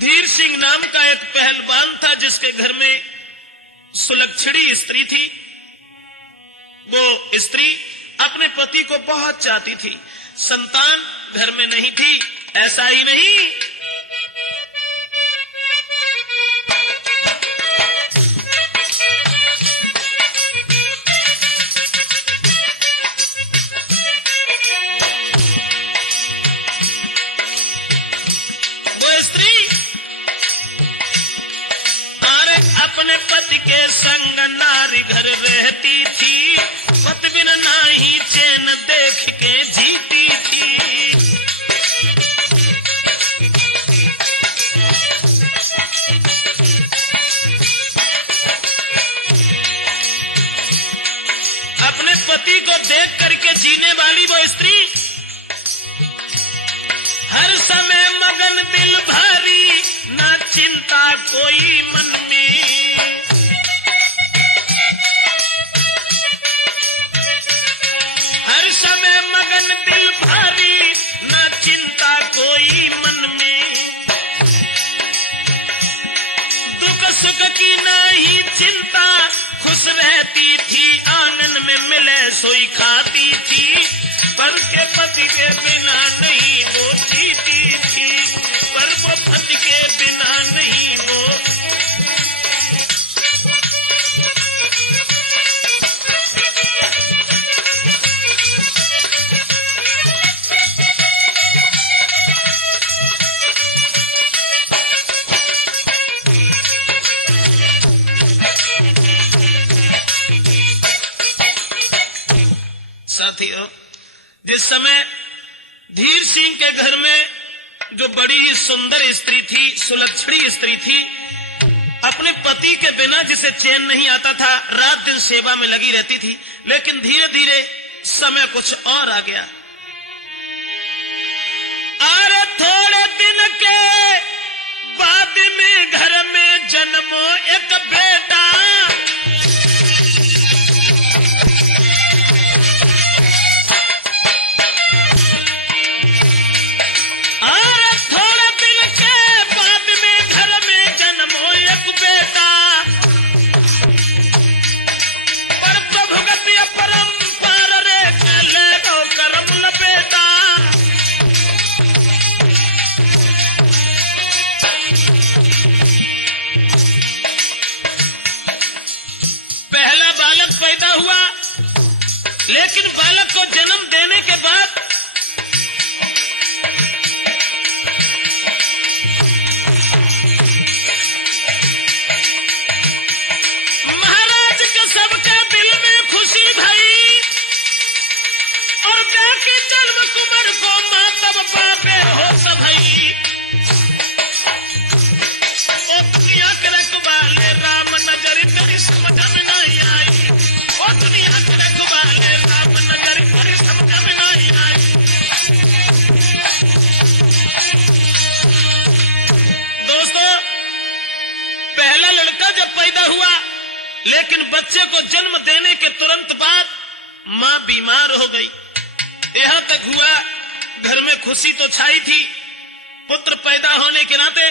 धीर सिंह नाम का एक पहलवान था जिसके घर में सुलक्षणी स्त्री थी। वो स्त्री अपने पति को बहुत चाहती थी। संतान घर में नहीं थी। ऐसा ही नहीं, अपने पति के संग नारी घर रहती थी। पति बिन नाही चैन देख के जीती थी। अपने पति को देख करके जीने वाली वो स्त्री हर समय मगन दिल भारी, ना चिंता कोई मन में। हर समय मगन दिल भारी, ना चिंता कोई मन में। दुख सुख की नहीं चिंता, खुश रहती थी। आनंद में मिले सोई खाती थी। पर के पति के बिना नहीं वो जीती थी। पर वो पति के बिना नहीं वो। साथियों, जिस समय धीर सिंह के घर में जो बड़ी ही सुंदर स्त्री थी, सुलक्षणी स्त्री थी, अपने पति के बिना जिसे चैन नहीं आता था, रात दिन सेवा में लगी रहती थी। लेकिन धीरे धीरे समय कुछ और आ गया। अरे थोड़े दिन के बाद में घर में जन्मो एक बेटा। पैदा हुआ, लेकिन बालक को जन्म देने के बाद महाराज के सबके दिल में खुशी भई और जाके जन्म कुमार को मातब पापे हो सभई। ओ दुनिया के रखवाले राम नजर कभी समझ में नहीं आई। ओ दुनिया के रखवाले राम नजर कभी समझ में नहीं आई। दोस्तों, पहला लड़का जब पैदा हुआ, लेकिन बच्चे को जन्म देने के तुरंत बाद मां बीमार हो गई। यहां तक हुआ घर में खुशी तो छाई थी पुत्र पैदा होने के नाते,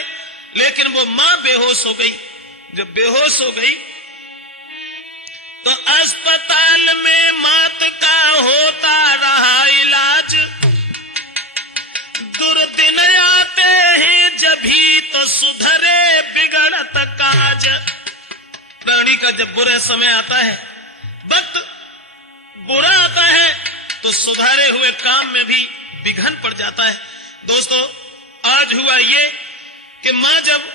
लेकिन वो मां बेहोश हो गई। जब बेहोश हो गई तो अस्पताल में मात का होता रहा इलाज। दुर्दिन आते हैं जभी तो सुधरे बिगड़त काज। प्राणी का जब बुरा समय आता है, वक्त बुरा आता है, तो सुधारे हुए काम में भी विघन पड़ जाता है। दोस्तों, आज हुआ ये कि मां जब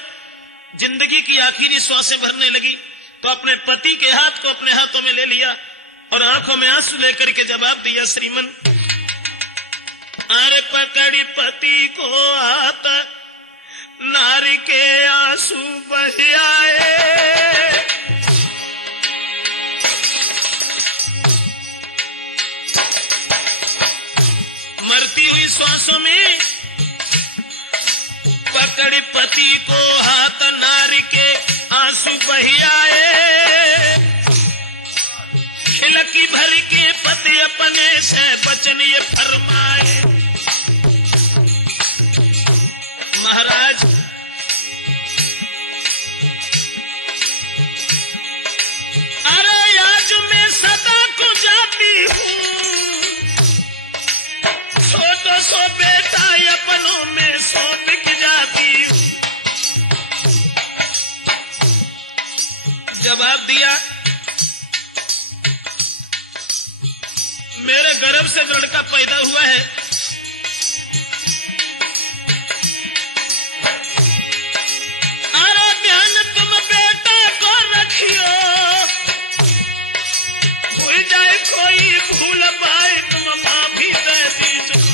जिंदगी की आखिरी श्वासें भरने लगी तो अपने पति के हाथ को अपने हाथों में ले लिया और आंखों में आंसू लेकर के जवाब दिया, श्रीमन। अरे पकड़ी पति को हाथ, नारी के आंसू बह आए। मरती हुई श्वासों में पकड़ी पति को हाथ, नारी के आंसू बह आए। खिलकी भर के पति अपने से बचन ये फरमाए, महाराज जवाब दिया, मेरे गर्भ से लड़का पैदा हुआ है, अरे ध्यान तुम बेटा को रखियो, भूल जाए कोई भूल पाए तुम माफी दे दीजिए।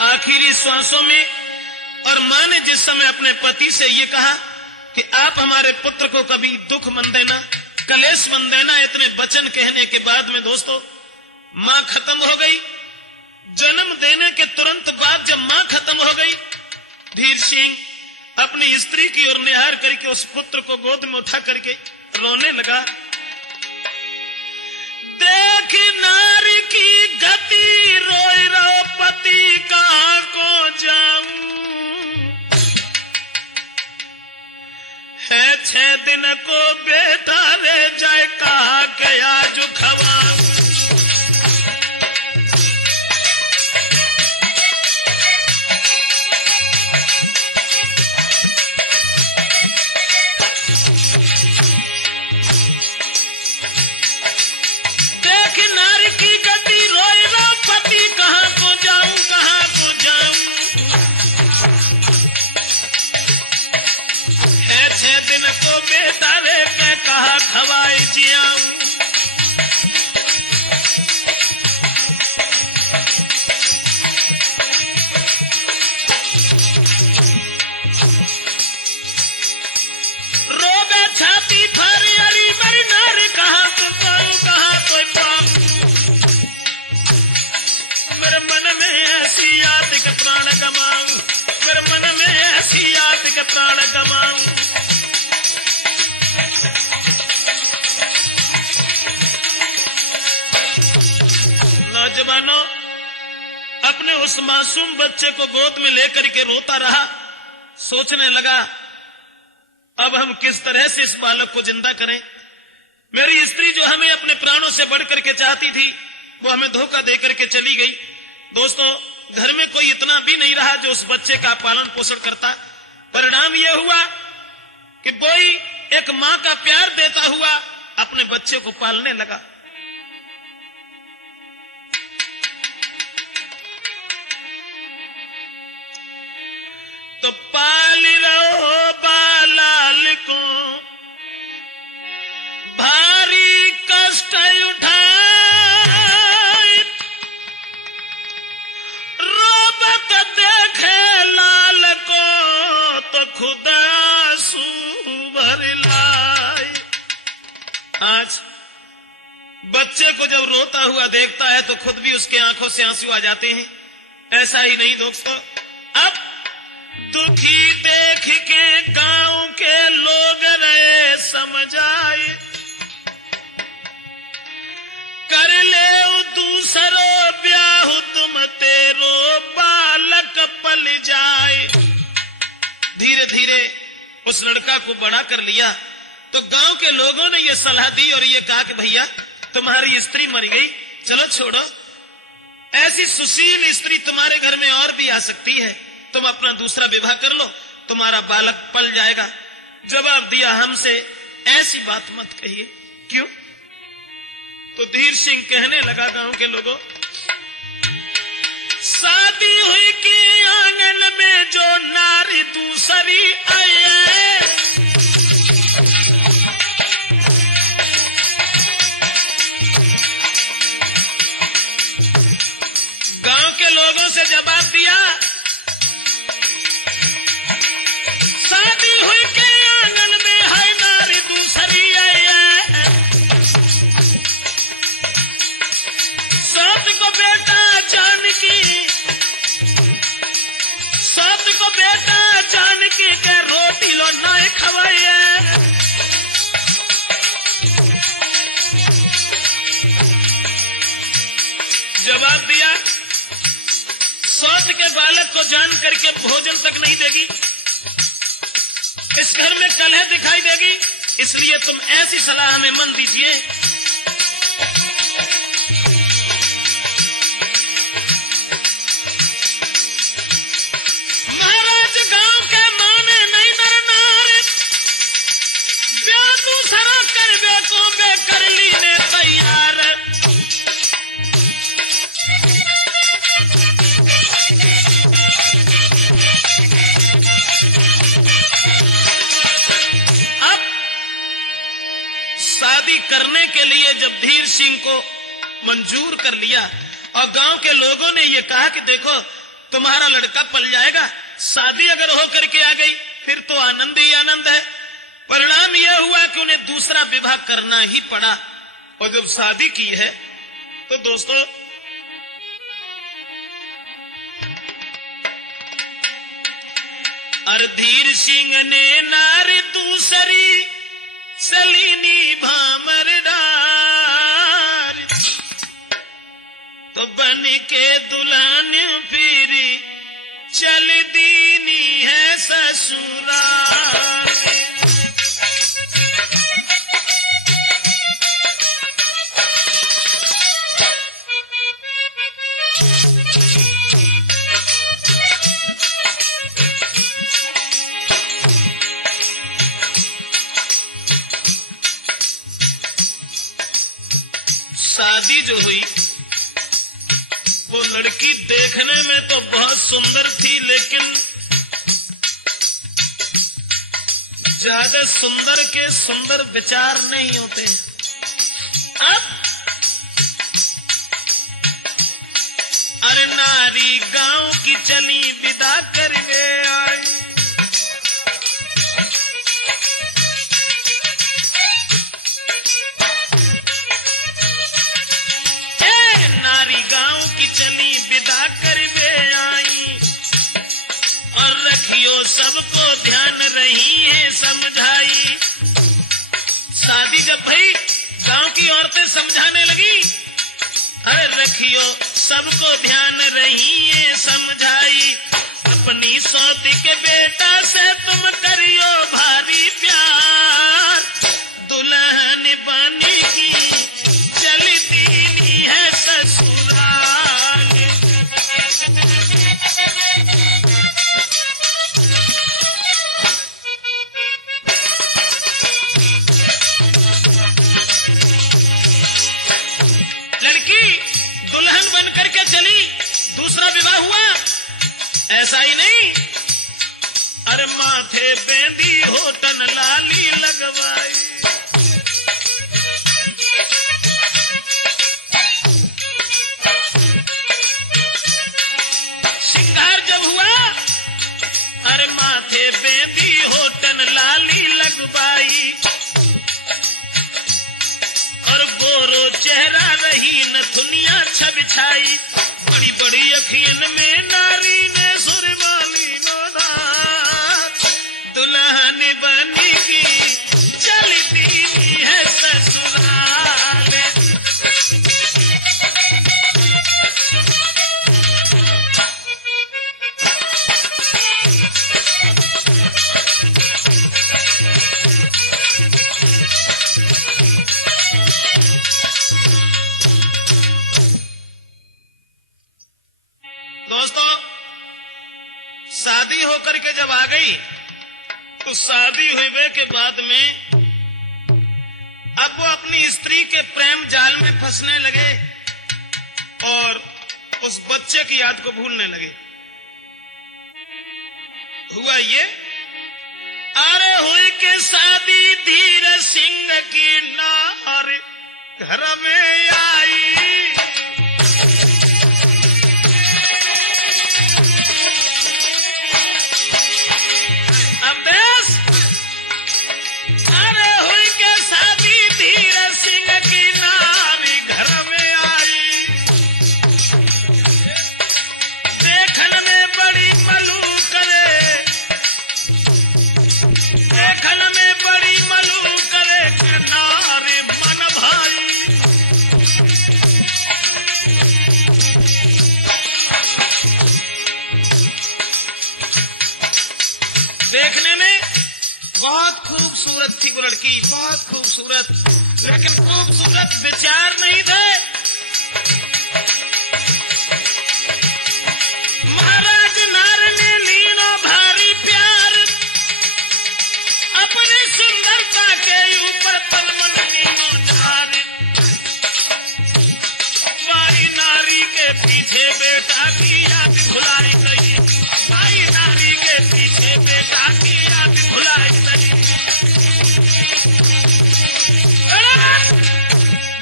आखिरी श्वासों में और मां ने जिस समय अपने पति से ये कहा कि आप हमारे पुत्र को कभी दुख मन देना, कलेश मन देना, इतने वचन कहने के बाद में दोस्तों मां खत्म हो गई। जन्म देने के तुरंत बाद जब मां खत्म हो गई, धीर सिंह अपनी स्त्री की ओर निहार करके उस पुत्र को गोद में उठा करके रोने लगा। देख नारी की गति, रोई रो पति कहां को जाऊं, है 6 दिन को बेटा ले जाए, कहा के आज खवाऊं। को बेटा रे मैं कहा खवाई जियाऊं, रोबे छाती फारी अरी मेरी नारी, कहा तो पाऊं कहा तो पाऊं, मेरे मन में ऐसी याद के प्राण गमाऊं, मेरे मन में ऐसी याद के प्राण गमाऊं। नौजवानों अपने उस मासूम बच्चे को गोद में लेकर के रोता रहा, सोचने लगा अब हम किस तरह से इस बालक को जिंदा करें। मेरी स्त्री जो हमें अपने प्राणों से बढ़कर के चाहती थी, वो हमें धोखा देकर के चली गई। दोस्तों घर में कोई इतना भी नहीं रहा जो उस बच्चे का पालन पोषण करता। परिणाम यह हुआ कि कोई एक मां का प्यार देता हुआ अपने बच्चे को पालने लगा। तो पाल रहो बालाल को, भारी कष्ट उठाए, रोबत देखे लाल को, तो खुदा आंसू भर लाए। आज बच्चे को जब रोता हुआ देखता है तो खुद भी उसके आंखों से आंसू आ जाते हैं। ऐसा ही नहीं दोस्तों, अब दुखी देख के गांव के लोग रहे समझाए, कर ले दूसरो ब्याह तुम तेरो बालक पल जाए। धीरे धीरे उस लड़का को बड़ा कर लिया तो गांव के लोगों ने यह सलाह दी और ये कहा कि भैया तुम्हारी स्त्री मर गई, चलो छोड़ो, ऐसी सुशील स्त्री तुम्हारे घर में और भी आ सकती है, तुम अपना दूसरा विवाह कर लो, तुम्हारा बालक पल जाएगा। जवाब दिया हमसे ऐसी बात मत कहिए। क्यों? तो धीर सिंह कहने लगा गांव के लोगों, शादी हुई कि आंगन में जो नारी दूसरी आए, गांव के लोगों से जवाब दिया, शादी हुई के आंगन में है नारी दूसरी आए, साथ को बेटा जानकी, साथ को बेटा जानकी के रोट तिलो नाय खवाइए। जवाब दिया, सौत के बालक को जान करके भोजन तक नहीं देगी, इस घर में कलह दिखाई देगी, इसलिए तुम ऐसी सलाह हमें मन दीजिए। महाराज गांव के माने नहीं नर नारी, ब्याह दूसरा करबे को बे कर लीने तैयार। शादी करने के लिए जब धीर सिंह को मंजूर कर लिया और गांव के लोगों ने ये कहा कि देखो तुम्हारा लड़का पल जाएगा, शादी अगर हो करके आ गई फिर तो आनंद ही आनंद है। परिणाम यह हुआ कि उन्हें दूसरा विवाह करना ही पड़ा और जब शादी की है तो दोस्तों धीर सिंह ने नारी दूसरी सलीनी भामर डार, तो बन के दुल्हन फिरी चल दीनी है ससुराल। शादी जो हुई वो लड़की देखने में तो बहुत सुंदर थी, लेकिन ज्यादा सुंदर के सुंदर विचार नहीं होते। अब अरे नारी गांव की चली विदा करके आई, चली विदा करवे आई और रखियो सबको ध्यान रही है समझाई। शादी जब भई गांव की औरतें समझाने लगी, अरे रखियो सबको ध्यान रही है समझाई, अपनी सौती के बेटा से तुम करियो भारी प्यार, दुल्हन बनी की चलती है ससुराल। लड़की दुल्हन बन करके चली, दूसरा विवाह हुआ, ऐसा ही नहीं, अरे माथे बेंदी होटन लाली लगवाई। श्रृंगार जब हुआ, अरे माथे बेंदी होटन लाली लगवाई और गोरो चेहरा रही नथुनिया छबिछाई, बड़ी बड़ी अखियन में नारी ने सुरमाली नोदा, दुल्हन बनेगी चलती है ससुराल। दोस्तों शादी होकर के जब आ गई तो शादी हुए के बाद में अब वो अपनी स्त्री के प्रेम जाल में फंसने लगे और उस बच्चे की याद को भूलने लगे। हुआ ये, अरे हुई के शादी धीर सिंह की नार घर में आई, अब देश, अरे हुई के शादी धीर सिंह की नारी घर में आई, देखने में बड़ी मलू करे देखने में बहुत खूबसूरत थी वो लड़की, बहुत खूबसूरत, लेकिन खूबसूरत विचार नहीं थे। महाराज नार ने लीनो भारी प्यार, अपनी सुंदरता के ऊपर तलवन लीनो झार। माई नारी के पीछे बेटा की याद भुलाई गई, माई नारी के पीछे बेटा की याद भुलाई गई।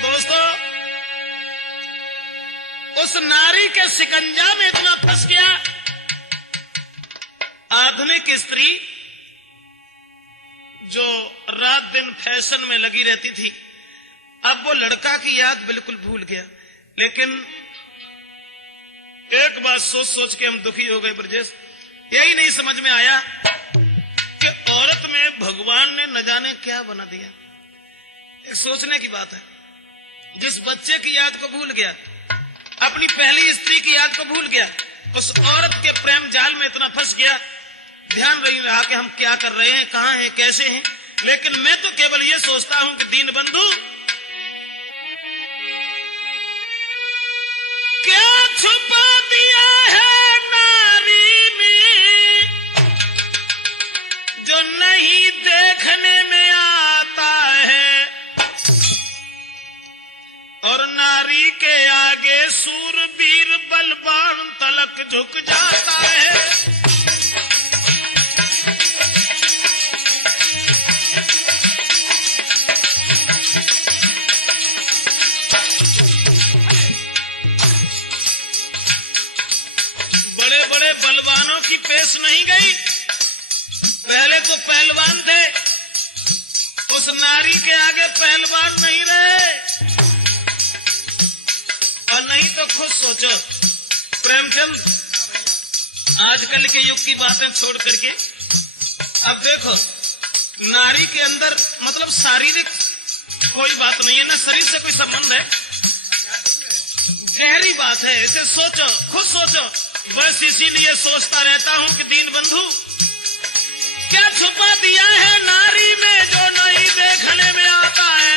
दोस्तों, उस नारी के शिकंजा में इतना फंस गया। आधुनिक स्त्री जो रात दिन फैशन में लगी रहती थी, अब वो लड़का की याद बिल्कुल भूल गया। लेकिन एक बात सोच सोच के हम दुखी हो गए ब्रजेश, यही नहीं समझ में आया कि औरत में भगवान ने न जाने क्या बना दिया। एक सोचने की बात है, जिस बच्चे की याद को भूल गया, अपनी पहली स्त्री की याद को भूल गया, उस औरत के प्रेम जाल में इतना फंस गया, ध्यान नहीं रहा कि हम क्या कर रहे हैं, कहां हैं, कैसे हैं। लेकिन मैं तो केवल ये सोचता हूं कि दीन बंधु, क्या छुपा दिया है नारी में जो नहीं देखने में आता है, और नारी के आगे सूरवीर बलवान तलक झुक जाता है। बड़े बड़े बलवानों की पेश नहीं गई, पहले तो पहलवान थे, उस नारी के आगे पहलवान नहीं रहे। और नहीं तो खुद सोचो प्रेमचंद, आजकल के युग की बातें छोड़ करके अब देखो, नारी के अंदर मतलब शारीरिक कोई बात नहीं है ना, शरीर से कोई संबंध है, गहरी बात है। इसे सोचो, खुद सोचो। बस इसीलिए सोचता रहता हूं कि दीन बंधु, क्या छुपा दिया है नारी में जो नहीं देखने में आता है।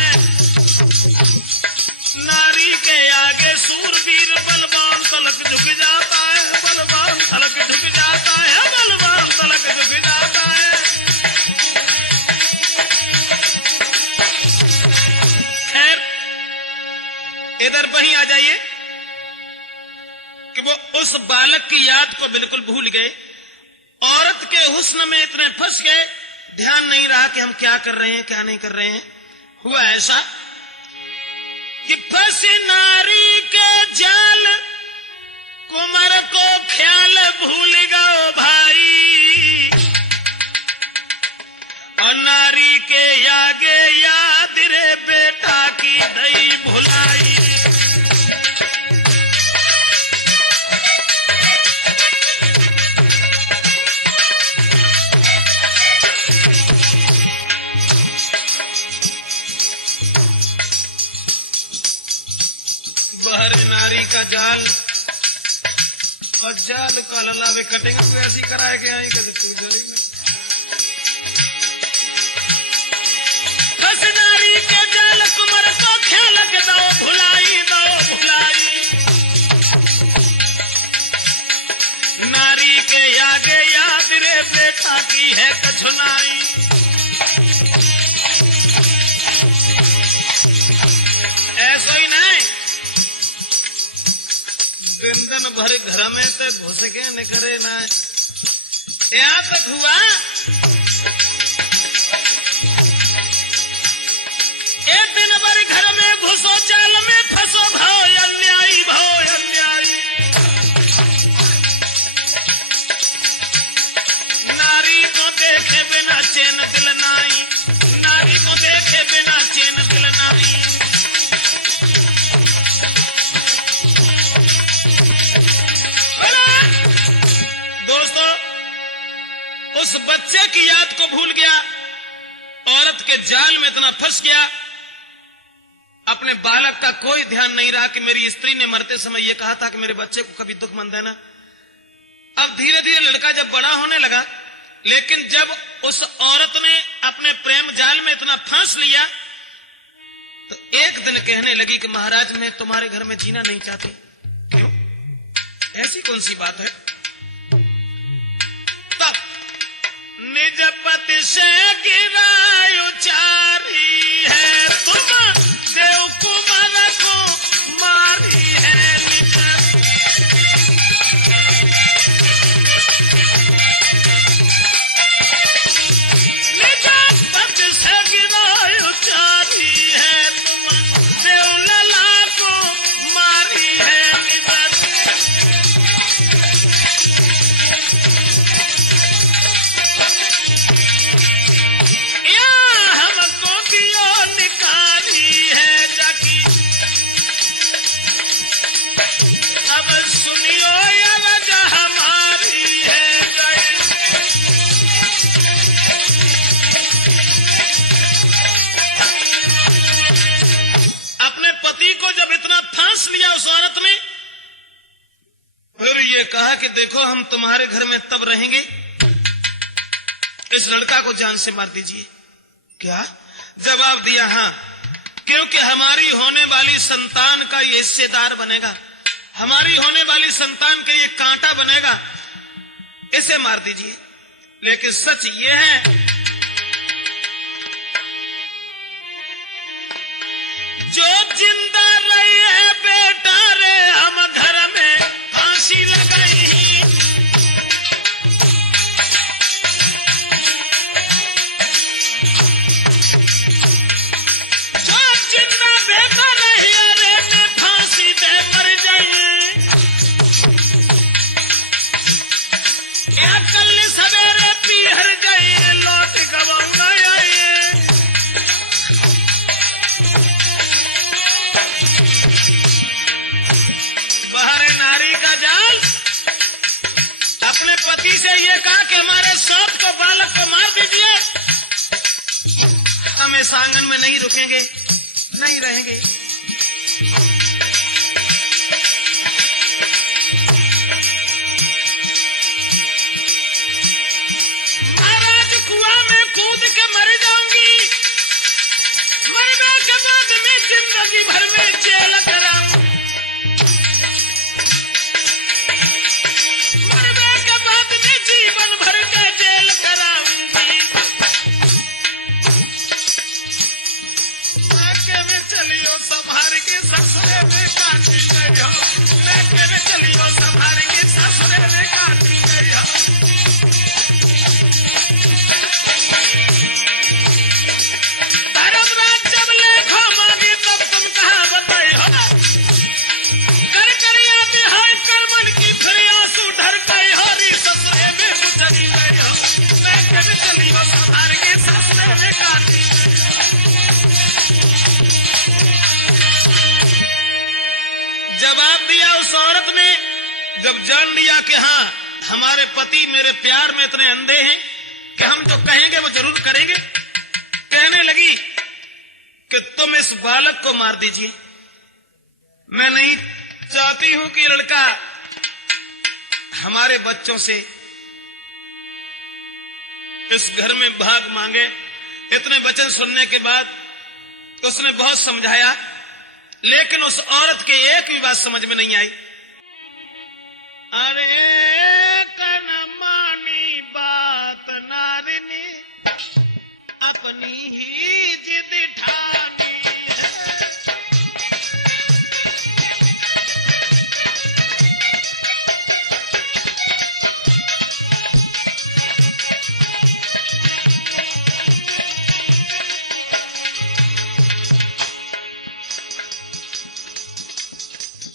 नारी के आगे सूरवीर बलवान तलक झुक जाता है, बलवान तलक झुक जाता है, बलवान तलक झुक जाता है। खैर, इधर वहीं आ जाइए कि वो उस बालक की याद को बिल्कुल भूल गए, औरत के हुस्न में इतने फंस गए, ध्यान नहीं रहा कि हम क्या कर रहे हैं, क्या नहीं कर रहे हैं। हुआ ऐसा कि फंसी नारी के जाल, कुंवर को ख्याल भूल गओ भाई, और नारी के आगे याद रे बेटा की दई भुलाई। नारी का जाल और जाल का लला में कटेंगे तो ऐसी कराए के आई कभी पूछ रही में। बस नारी के जाल कुमर को ख्याल के दो भुलाई, दो भुलाई। नारी के आगे याद रे बेटा की है कछुनाई। ऐसा ही नहीं, दिन भर घर में से घुस के निकले ना, याद हुआ एक दिन भर घर में घुसो, चाल में फंसो, भाव अन्यायी, भाव अन्यायी। नारी को देखे बिना चैन दिल नाई, नारी को देखे बिना चैन दिल नाई। दोस्तों, उस बच्चे की याद को भूल गया, औरत के जाल में इतना फंस गया, अपने बालक का कोई ध्यान नहीं रहा कि मेरी स्त्री ने मरते समय यह कहा था कि मेरे बच्चे को कभी दुख मत देना। अब धीरे धीरे लड़का जब बड़ा होने लगा, लेकिन जब उस औरत ने अपने प्रेम जाल में इतना फंस लिया तो एक दिन कहने लगी कि महाराज मैं तुम्हारे घर में जीना नहीं चाहती। क्यों? ऐसी कौन सी बात है? तब निज पति से गिरा उचारी है, तुम देव कुमार को मारी है। निज पति से गिरा उचारी है, तुम देव लला को मारी है। लिया उस औरत ने, फिर ये कहा कि देखो हम तुम्हारे घर में तब रहेंगे, इस लड़का को जान से मार दीजिए। क्या जवाब दिया? हाँ, क्योंकि हमारी होने वाली संतान का ये हिस्सेदार बनेगा, हमारी होने वाली संतान का ये कांटा बनेगा, इसे मार दीजिए। लेकिन सच ये है जो जिंदा रही है बेटा रे हम घर में फांसी लगाई। जो जिंदा बेटा रही रे मैं फांसी दे मर जाइए। क्या कल सवेरे पीहर गई लौट गवाऊंगा आइए। बाहर नारी का जाल अपने पति से ये कहा कि हमारे सौत को बालक को मार दीजिए, हम इस आंगन में नहीं रुकेंगे, नहीं रहेंगे। महाराज कुआं में कूद के मर जाऊंगी, मरने के बाद में जिंदगी भर में जेल कराऊंगी। जीवन भर के जेल कराऊंगी। मायके में चलियो संभाल के ससुरे में काटी गयो, मायके में चलियो संभाल के ससुरे में काटी गयो। धर्मराज जब लेखो मांगी तब तुम कहाँ बताइयो, कर करिया बिहार करमन की फिर आंसू ढर गई हरी ससुरे में गुजरी गयो, मैं कभी चली हो संभाल के ससुरे में काटी। जवाब दिया उस औरत ने, जब जान लिया कि हाँ हमारे पति मेरे प्यार में इतने अंधे हैं कि हम जो कहेंगे वो जरूर करेंगे, कहने लगी कि तुम इस बालक को मार दीजिए। मैं नहीं चाहती हूं कि लड़का हमारे बच्चों से इस घर में भाग मांगे। इतने वचन सुनने के बाद उसने बहुत समझाया, लेकिन उस औरत के एक भी बात समझ में नहीं आई। अरे कन मानी बात नारिनी अपनी ही जिद ठानी है।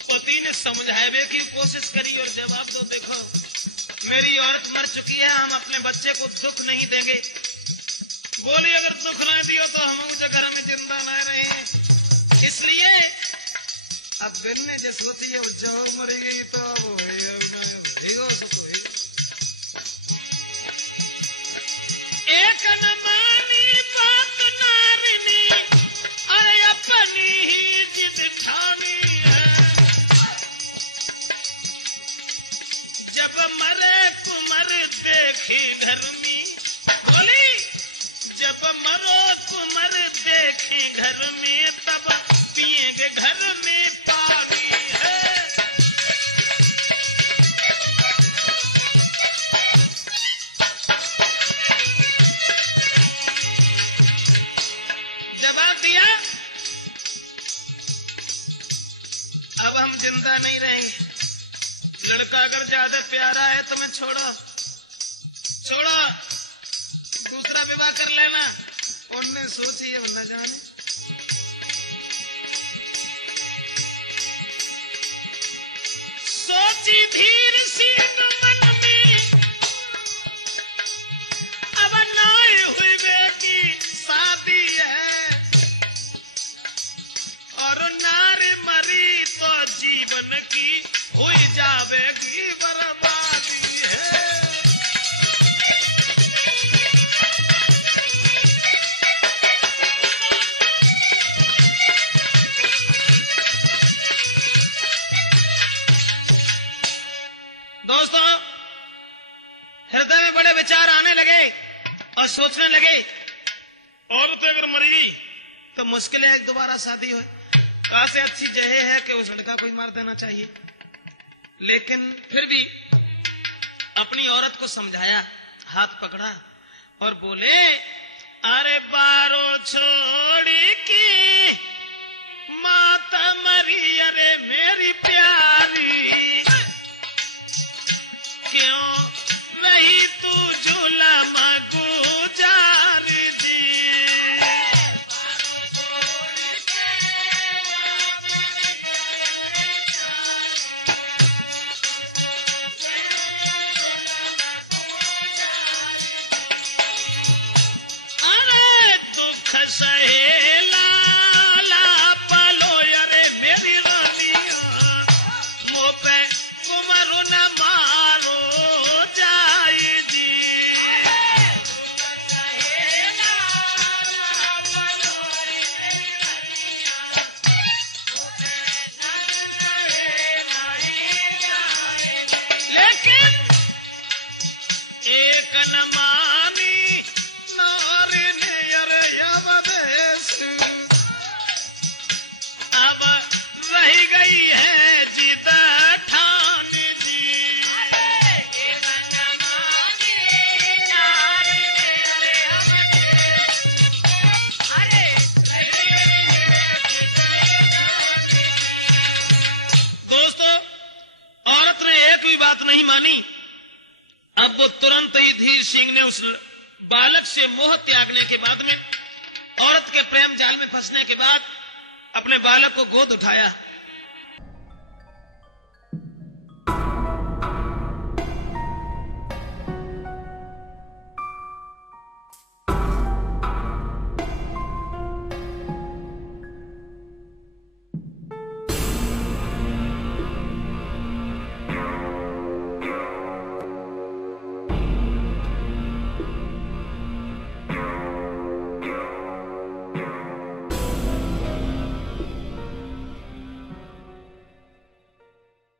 पति ने समझावे की कोशिश करी और जवाब दो, देखो मेरी औरत मर चुकी है, हम अपने बच्चे को दुख नहीं देंगे। बोले अगर दुख ना दियो तो हम उस घर में जिंदा ना रहे, इसलिए अब फिर ने जो सोची है जब मरी गई तो एक न मानी बात नारिनी अरे अपनी ही जिद ठानी है। जब मरे कुमर देखी घर में मरो कुमर देखें घर में, तब पिएंगे घर में पानी है। जवाब दिया, अब हम जिंदा नहीं रहेंगे। लड़का अगर ज्यादा प्यारा है तो मैं छोड़ो, दूसरा विवाह कर लेना। उनने सोची है न जाने। सोची धीर सिंह मन में, अब नाए हुए की शादी है, और नारी मरी तो जीवन की हुई जावेगी बर्बादी है। दोस्तों, हृदय में बड़े विचार आने लगे और सोचने लगे, औरत अगर मरेगी तो मुश्किल है दोबारा शादी हो। कासे अच्छी जहे है कि उस लड़का को ही मार देना चाहिए। लेकिन फिर भी अपनी औरत को समझाया, हाथ पकड़ा और बोले, अरे बारो छोड़ी की माता मरी, अरे मेरी प्यारी, क्यों नहीं तू झूला गुजार दी। अरे दुख सहेला पलो, अरे मेरी रानिया, मुँह पे कुमरु न मारो जाई जी। लेकिन एक न मानी नारी ने, अरे अवदेश अब रह गई है जिद ठान जी। दोस्तों, औरत ने एक भी बात नहीं मानी। अब तो तुरंत ही धीर सिंह ने उस बालक से मोह त्यागने के बाद में, औरत के प्रेम जाल में फंसने के बाद, अपने बालक को गोद उठाया